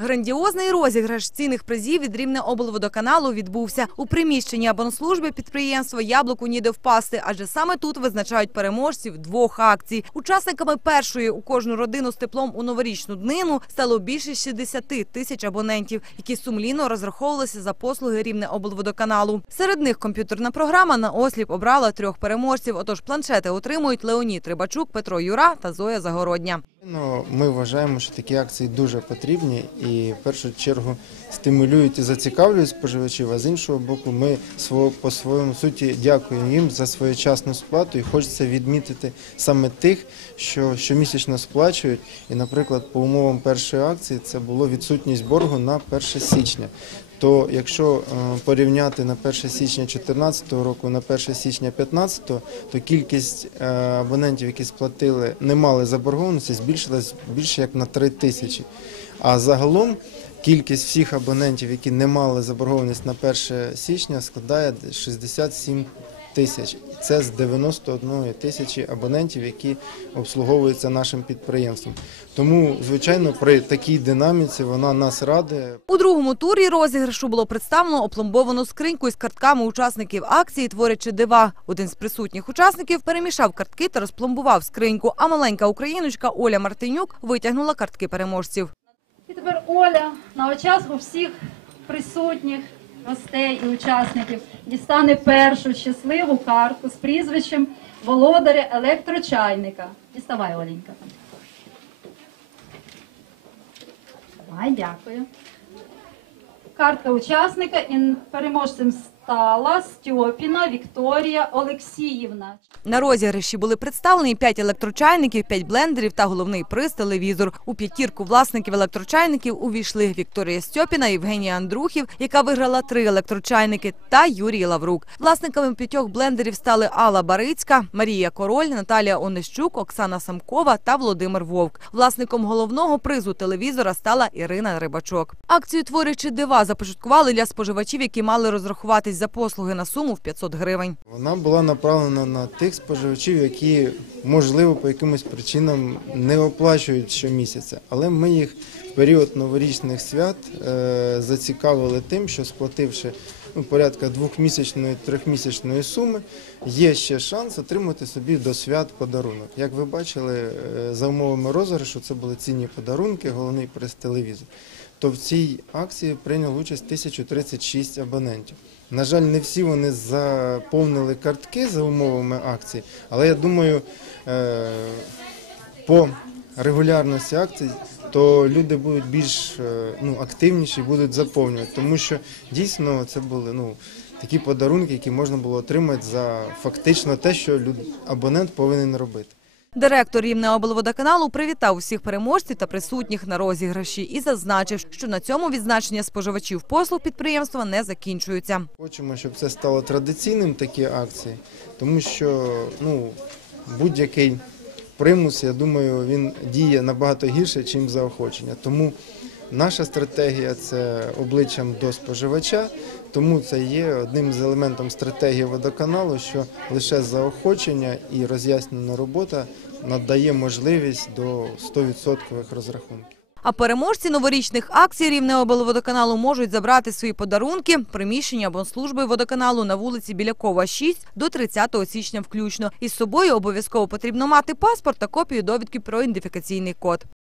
Грандіозний розіграш цінних призів від рівне облводоканалу відбувся у приміщенні абонслужби підприємства Яблуку ніде впасти, адже саме тут визначають переможців двох акцій. Учасниками першої у кожну родину з теплом у новорічну днину стало більше 60 тисяч абонентів, які сумлінно розраховувалися за послуги рівне облводоканалу. Серед них комп'ютерна програма на осліп обрала трьох переможців. Отож, планшети отримують Леонід Рибачук, Петро Юра та Зоя Загородня. Ну, Ми вважаємо, що такі акції дуже потрібні в першу чергу стимулюють і зацікавлюють споживачів, а з іншого боку, ми по своєму суті дякуємо їм за своєчасну сплату і хочеться відмітити саме тих, що щомісячно сплачують. І, наприклад, по умовам першої акції це було відсутність боргу на 1 січня. То якщо е, порівняти на 1 січня 2014 року на 1 січня 2015, то кількість е, абонентів, які сплатили, не мали заборгованості, збільшилась більше як на 3 тисячі. А загалом кількість всіх абонентів, які не мали заборгованість на 1 січня, складає 67 тисяч. Це з 91 тисячі абонентів, які обслуговуються нашим підприємством. Тому, звичайно, при такій динаміці вона нас радує. У другому турі розіграшу було представлено опломбовану скриньку із картками учасників акції «Творячи дива». Один з присутніх учасників перемішав картки та розпломбував скриньку, а маленька україночка Оля Мартинюк витягнула картки переможців. І тепер Оля на очах у всіх присутніх гостей і учасників дістане першу щасливу картку з прізвищем володаря електрочайника. Діставай, Оленька. Давай, дякую. Картка учасника і переможцем стала Стьопіна Вікторія Олексіївна. На розіграші були представлені 5 електрочайників, 5 блендерів та головний приз – телевізор. У п'ятірку власників електрочайників увійшли Вікторія Стьопіна, Євгенія Андрухів, яка виграла три електрочайники, та Юрій Лаврук. Власниками п'ятьох блендерів стали Алла Барицька, Марія Король, Наталія Онищук, Оксана Самкова та Володимир Вовк. Власником головного призу телевізора стала Ірина Рибачок. Акцію «Творячи дива» започаткували для споживачів, які мали розрахуватись за послуги на суму в 500 гривень. Вона була направлена на тих споживачів, які можливо по якимось причинам не оплачують щомісяця. Але ми їх в період новорічних свят е, зацікавили тим, що сплативши ну, порядка двохмісячної трьохмісячної суми, є ще шанс отримати собі до свят подарунок. Як ви бачили, е, за умовами розіграшу це були цінні подарунки, головний приз телевізор. То в цій акції прийняли участь 1036 абонентів. На жаль, не всі вони заповнили картки за умовами акції, але я думаю, е, по регулярності акцій, то люди будуть більш е, ну, активніші, будуть заповнювати, тому що дійсно це були ну, такі подарунки, які можна було отримати за фактично те, що люд, абонент повинен робити. Директор Рівне облводоканалу привітав усіх переможців та присутніх на розіграші і зазначив, що на цьому відзначення споживачів послуг підприємства не закінчуються. Хочемо, щоб це стало традиційним такі акції, тому що ну, будь-який примус, я думаю, він діє набагато гірше, ніж заохочення. Тому наша стратегія це обличчям до споживача, тому це є одним з елементів стратегії водоканалу, що лише заохочення і роз'яснена робота надає можливість до 100% розрахунків. А переможці новорічних акцій Рівне облводоканалу можуть забрати свої подарунки приміщення або служби водоканалу на вулиці Білякова, 6 до 30 січня включно. Із собою обов'язково потрібно мати паспорт та копію довідки про ідентифікаційний код.